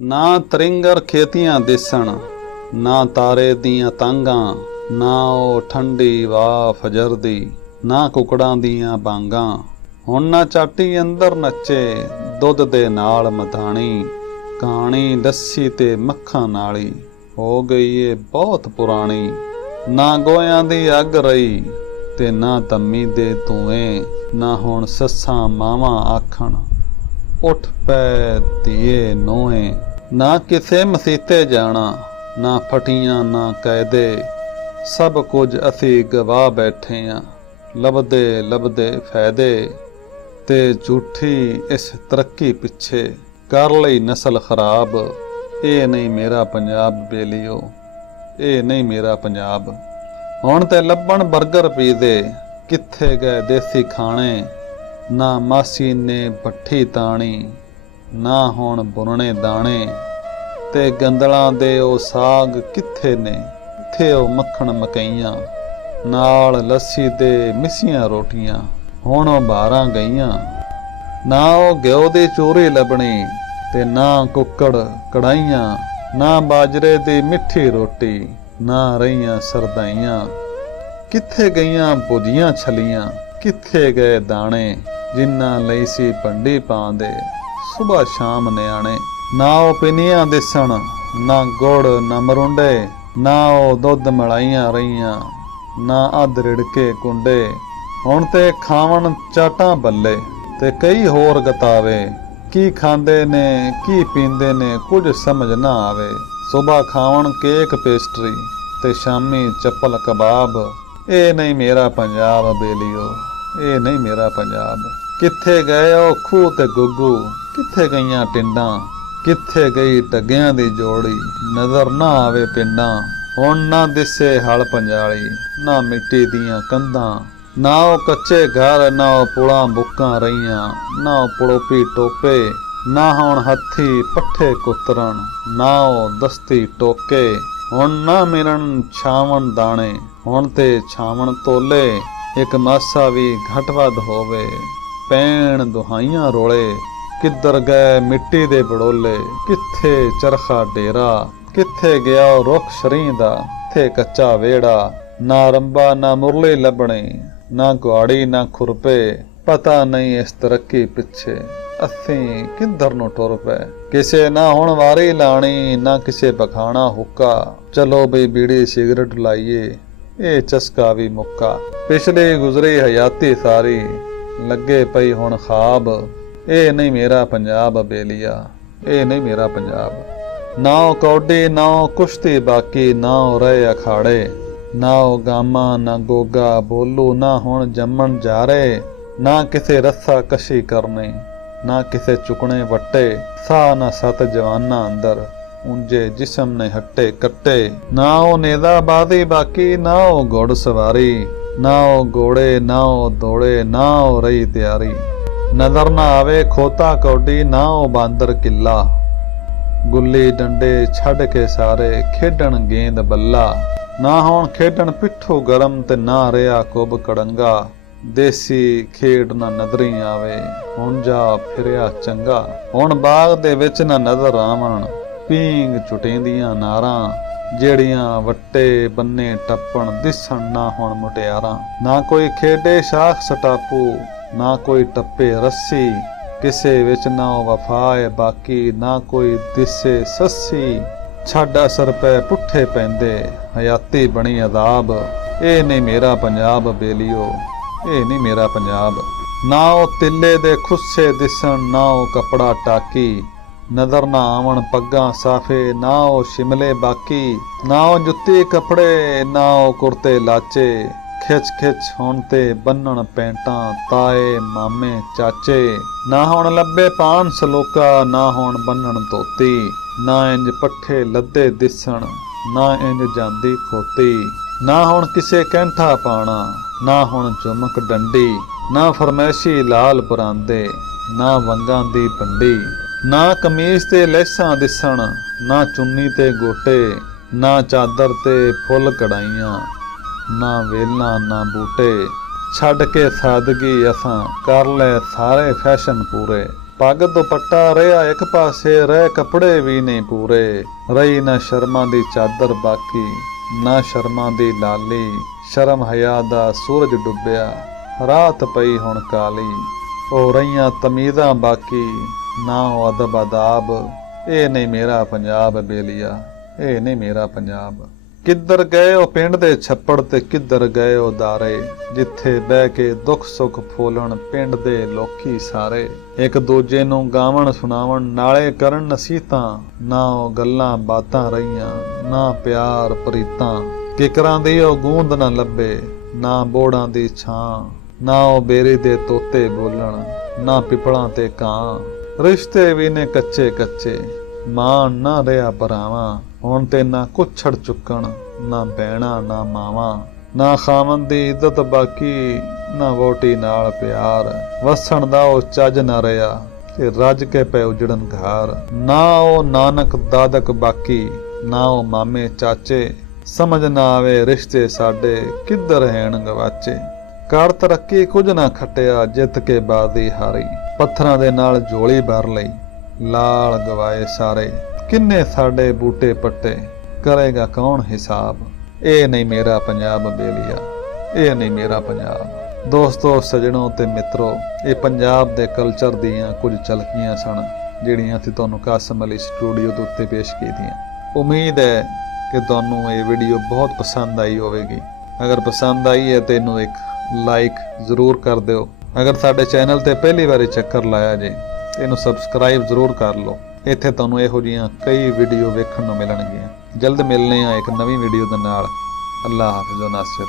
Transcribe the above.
ना तरिंगर खेतियां दिसन, ना तारे दियां तांगां, ना ओ ठंडी वाह फजर दी, ना कुकड़ां दियां बांगां। हुण ना चाटी अंदर नच्चे दुध दे नाल मधाणी, कहानी लस्सी ते मक्खां नाली हो गई ए बहुत पुरानी। ना गोयां दी अग रही ते ना तम्मी दे धुएं, ना हुण सस्सां मावां आखण उठ पै धीए नोहे। ना किसे मसीते जाना, ना फटियां ना कैदे, सब कुछ असी गवा बैठे हाँ लभदे लभदे फैदे। ते झूठी इस तरक्की पिछे कर लई नस्ल खराब, ये नहीं मेरा पंजाब बेलियो, ये नहीं मेरा पंजाब। हुण ते लभण बर्गर पीज़े, कित्थे गए देसी खाने, ना मासी ने भट्ठी ताणी, ना हुण बुनने दाणे। ते गंदलां दे ओ साग कित्थे ने, कित्थे ओ मक्खण मकईयां, नाल लस्सी दे मिसियां रोटियां हुण ओ बारां गईयां। ना ओ घ्यो दी चूरी लभणी ते ना कुक्कड़ कड़ाइयां, ना बाजरे दी मिठी रोटी, ना रहियां सरदाइयां। कित्थे गईयां भुजियां छलियां, कित्थे गए दाणे, जिन्ना लई सी भंडी पांदे सुबह शाम न्याणे। ना ओ पिनियां दिसन, ना गुड़ ना मरुंडे, ना ओ दुध मलाइयां रहियां, ना अध रिड़के कुंडे। हुण ते खावण चाटां बल्ले ते कई होर गतावे, की खांदे ने की पींदे ने कुछ समझ ना आवे। सुबह खावण केक पेस्ट्री ते शामी चप्पल कबाब, ये नहीं मेरा पंजाब बेलियो, ये नहीं मेरा पंजाब। कित्थे गए ओ खूह ते गुग्गू, कित्थे गईयां टिंडां, कित्थे गई टग्गियां दी जोड़ी, नज़र ना आवे पिंडां। हुण ना दिसे हल पंजाली, ना मिट्टी दियां कंधां, ना ओ कच्चे घर, ना ओ पुलां बुक्कां रहियां, ना ओ पड़ोपी टोपे। ना हुण हत्थी पट्ठे कुतरन, ना ओ दस्ती टोके। हुण ना मिलन छावण दाणे, हुण ते छावण तोले। एक मासा भी घट वध होवे, पैण दुहाइयां रोले। किधर गए मिट्टी दे बड़ोले, कित्थे चरखा डेरा, कित्थे गया ओ रुख शरीं दा, कित्थे कच्चा वेड़ा। ना रंबा ना मुरली लभणी, ना गुआड़ी ना खुरपे, पता नहीं इस तरक्की पिछे असीं किधर नूं टुर पए। किसे ना हुण वारी लाणी, ना किसे बखाना हुक्का, चलो बई बीड़ी सिगरट लाइए ये चस्का भी मुक्का। पिछली गुजरी हयाती सारी लगे पई हुण खाब, ये नहीं मेरा पंजाब बेलिया, ये नहीं मेरा पंजाब। ना ओ कौडी ना ओ कुश्ती बाकी, ना ओ रहे अखाड़े, ना ओ गामा ना गोगा बोलू, ना हुण जम्मण जा रहे। ना किसे रस्सा कशी करनी, ना किसे चुकने वट्टे, सा ना सत जवाना अंदर ऊंजे जिस्म ने हट्टे कट्टे। ना ओ नेज़ाबाजी बाकी, ना ओ घोड़ सवारी, ना ओ घोड़े ना ओ दौड़े, ना ओ रही तैयारी। नजर ना आवे खोता कौडी, ना ओ बांदर किला, गुल्ली डंडे छड़ के सारे खेडण गेंद बल्ला। ना हुण खेडण पिट्ठू गरम ते ना रिया कुब कड़ंगा, देसी खेड ना नजरी आवे हुण जा फिरिया चंगा। हुण बाग दे विच ना नजर आवण पींग छुटेंदियां नारां, ਜਿਹੜੀਆਂ ਵੱਟੇ ਬੰਨੇ ਟੱਪਣ ਦਿਸਣ ਨਾ ਹੁਣ ਮੁਟਿਆਰਾਂ। ਨਾ ਕੋਈ ਖੇਡੇ ਸ਼ਾਖ ਸਟਾਪੂ, ਨਾ ਕੋਈ ਟੱਪੇ ਰੱਸੀ, ਕਿਸੇ ਵਿੱਚ ਨਾ ਵਫਾ ਏ ਬਾਕੀ, ਨਾ ਕੋਈ ਦਿਸੇ ਸੱਸੀ। ਛੱਡ ਅਸਰ ਪੈ ਪੁੱਠੇ ਪੈਂਦੇ ਹਯਾਤੀ ਬਣੀ ਅਜ਼ਾਬ, ਇਹ ਨਹੀਂ ਮੇਰਾ ਪੰਜਾਬ ਬੇਲੀਓ, ਇਹ ਨਹੀਂ ਮੇਰਾ ਪੰਜਾਬ। ਨਾ ਉਹ ਤਿੱਲੇ ਦੇ ਖੁੱਸੇ ਦਿਸਣ, ਨਾ ਉਹ ਕਪੜਾ ਟਾਕੀ, नजर ना आवन पग्गा साफे, ना ओ शिमले बाकी, ना ओ जुत्ती कपड़े, ना ओ कुर्ते लाचे। खिच खिच हुण ते बन्नण पैंटां ताए मामे चाचे, ना हुण लब्बे पान सलोका, ना हुण बन्नण धोती, ना इंज पट्ठे लद्दे दिसण, ना इंज जांदी खोती। ना हुण किसे कैंठा पाना, ना हुण चुमक डंडी, ना फरमैशी लाल परांदे, ना वंगां दी पंडी। ना कमीज ते लैसां दिसण, ना चुन्नी ते गोटे, ना चादर ते फुल कढ़ाइयां, ना वेलां ना बूटे। छड़ के सादगी असां कर ले सारे फैशन पूरे, ਪੱਗ ਦੁਪੱਟਾ ਰਿਹਾ ਇੱਕ ਪਾਸੇ, ਰਹਿ ਕੱਪੜੇ ਵੀ ਨਹੀਂ ਪੂਰੇ। ਰਹੀ ਨਾ ਸ਼ਰਮਾਂ ਦੀ ਚਾਦਰ ਬਾਕੀ, ਨਾ ਸ਼ਰਮਾਂ ਦੀ ਲਾਲੀ। ਸ਼ਰਮ ਹਯਾ ਦਾ ਸੂਰਜ ਡੁੱਬਿਆ, ਰਾਤ ਪਈ ਹੁਣ ਕਾਲੀ। ਹੋ ਰਹੀਆਂ ਤਮੀਜ਼ਾਂ ਬਾਕੀ, ਨਾ ਉਹ ਅਦਬ ਅਦਾਬ। ਇਹ ਨਹੀਂ ਮੇਰਾ ਪੰਜਾਬ ਬੇਲੀਆ, ਇਹ ਨਹੀਂ ਮੇਰਾ ਪੰਜਾਬ। ਕਿੱਧਰ ਗਏ ਉਹ ਪਿੰਡ ਦੇ ਛੱਪੜ ਤੇ ਕਿੱਧਰ ਗਏ ਉਹ ਦਾਰੇ, ਜਿੱਥੇ ਬਹਿ ਕੇ ਦੁੱਖ ਸੁੱਖ ਫੋਲਣ ਪਿੰਡ ਦੇ ਲੋਕੀ ਸਾਰੇ। ਇੱਕ ਦੂਜੇ ਨੂੰ ਗਾਵਣ ਸੁਣਾਵਣ ਨਾਲੇ ਕਰਨ ਨਸੀਹਤਾਂ, ਨਾ ਉਹ ਗੱਲਾਂ ਬਾਤਾਂ ਰਹੀਆਂ, ਨਾ ਪਿਆਰ ਪ੍ਰੀਤਾਂ। ਕਿਕਰਾਂ ਦੀ ਉਹ ਗੂੰਦ ਨਾ ਲੱਭੇ, ਨਾ ਬੋੜਾਂ ਦੀ ਛਾਂ, ਨਾ ਉਹ ਬੇਰੀ ਦੇ ਤੋਤੇ ਬੋਲਣ, ਨਾ ਪਿਪਲਾਂ ਤੇ ਕਾਂ। ਰਿਸ਼ਤੇ ਵੀ ਨੇ ਕੱਚੇ ਕੱਚੇ, ਮਾਣ ਨਾ ਰਿਹਾ ਭਰਾਵਾਂ। ਹੁਣ ਤੇ ਨਾ ਕੁੱਛੜ ਚੁੱਕਣ, ਨਾ ਬਹਿਣਾ ਨਾ ਮਾਵਾਂ। ਨਾ ਖਾਵਨ ਦੀ ਇੱਜ਼ਤ ਬਾਕੀ, ਨਾ ਵੋਟੀ ਨਾਲ ਪਿਆਰ। ਵਸਣ ਦਾ ਉਹ ਚੱਜ ਨਾ ਰਿਹਾ, ਤੇ ਰੱਜ ਕੇ ਪੈ ਉਜੜਨ ਘਰ। ਨਾ ਉਹ ਨਾਨਕ ਦਾਦਕ ਬਾਕੀ, ਨਾ ਉਹ ਮਾਮੇ ਚਾਚੇ। ਸਮਝ ਨਾ ਆਵੇ ਰਿਸ਼ਤੇ ਸਾਡੇ ਕਿੱਧਰ ਹੈਣ ਗਵਾਚੇ। ਕਰ ਤਰੱਕੀ ਕੁਝ ਨਾ ਖੱਟਿਆ, ਜਿੱਤ ਕੇ ਬਾਜ਼ੀ ਹਾਰੀ। ਪੱਥਰਾਂ ਦੇ ਨਾਲ ਝੋਲੀ ਭਰ ਲਈ, ਲਾਲ ਗਵਾਏ ਸਾਰੇ। ਕਿੰਨੇ ਸਾਡੇ ਬੂਟੇ ਪੱਟੇ, ਕਰੇਗਾ ਕੌਣ ਹਿਸਾਬ। ਇਹ ਨਹੀਂ ਮੇਰਾ ਪੰਜਾਬ ਬੇਲੀਆ, ਇਹ ਨਹੀਂ ਮੇਰਾ ਪੰਜਾਬ। ਦੋਸਤੋ, ਸੱਜਣੋ ਤੇ ਮਿੱਤਰੋ, ਇਹ ਪੰਜਾਬ ਦੇ ਕਲਚਰ ਦੀਆਂ ਕੁਝ ਝਲਕੀਆਂ ਸਨ ਜਿਹੜੀਆਂ ਅਸੀਂ ਤੁਹਾਨੂੰ ਕਾਸਮ ਅਲੀ ਸਟੂਡੀਓ ਦੇ ਉੱਤੇ ਪੇਸ਼ ਕੀਤੀਆਂ। ਉਮੀਦ ਹੈ ਕਿ ਤੁਹਾਨੂੰ ਇਹ ਵੀਡੀਓ ਬਹੁਤ ਪਸੰਦ ਆਈ ਹੋਵੇਗੀ। ਅਗਰ ਪਸੰਦ ਆਈ ਹੈ ਤਾਂ ਇਹਨੂੰ ਇੱਕ ਲਾਈਕ ਜ਼ਰੂਰ ਕਰ ਦਿਓ। ਅਗਰ ਸਾਡੇ ਚੈਨਲ ਤੇ ਪਹਿਲੀ ਵਾਰੀ ਚੱਕਰ ਲਾਇਆ ਜੇ, ਇਹਨੂੰ ਸਬਸਕ੍ਰਾਈਬ ਜ਼ਰੂਰ ਕਰ ਲਓ। ਇੱਥੇ ਤੁਹਾਨੂੰ ਇਹੋ ਜਿਹੀਆਂ ਕਈ ਵੀਡੀਓ ਵੇਖਣ ਨੂੰ ਮਿਲਣਗੀਆਂ। ਜਲਦ ਮਿਲਨੇ ਆ ਇੱਕ ਨਵੀਂ ਵੀਡੀਓ ਦੇ ਨਾਲ। ਅੱਲਾਹ ਹਾਫਿਜ਼ ਨਾਸਿਰ।